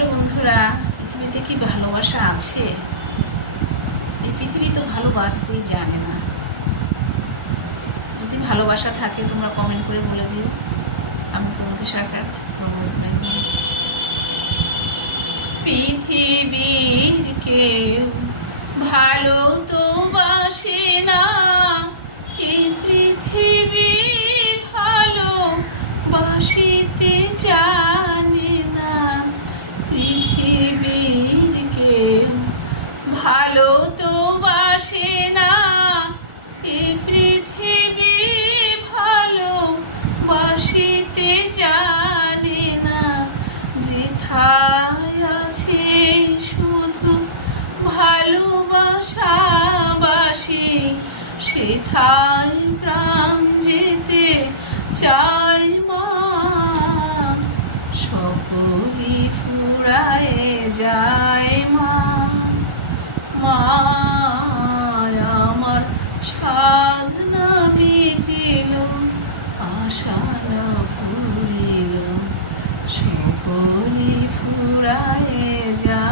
Hello বন্ধুরা, পৃথিবীতে কি ভালোবাসা আছে? এই পৃথিবী তো ভালোবাসতেই জানে না। যদি ভালোবাসা থাকে তোমরা কমেন্ট করে বলে দিও। আমি প্রমতি সরকার প্রবোজ করি। পৃথিবীর কেউ ভালো তো বাসে না, এই পৃথিবী ভালো বাসিতে জানে না। পৃথিবীর কেউ ভালো তো বাসে না, এই পৃথিবী ভালো বাসিতে জানে না। যেথায় আছে শুধু ভালোবাসাবাসি, সেথায় প্রাণ যেতে চাই মা। সকলই ফুরায়ে যায় মা, মা আমার সাধনা মিটিল, আশা না ফুরিল, সকলই ফুরায়ে যায়।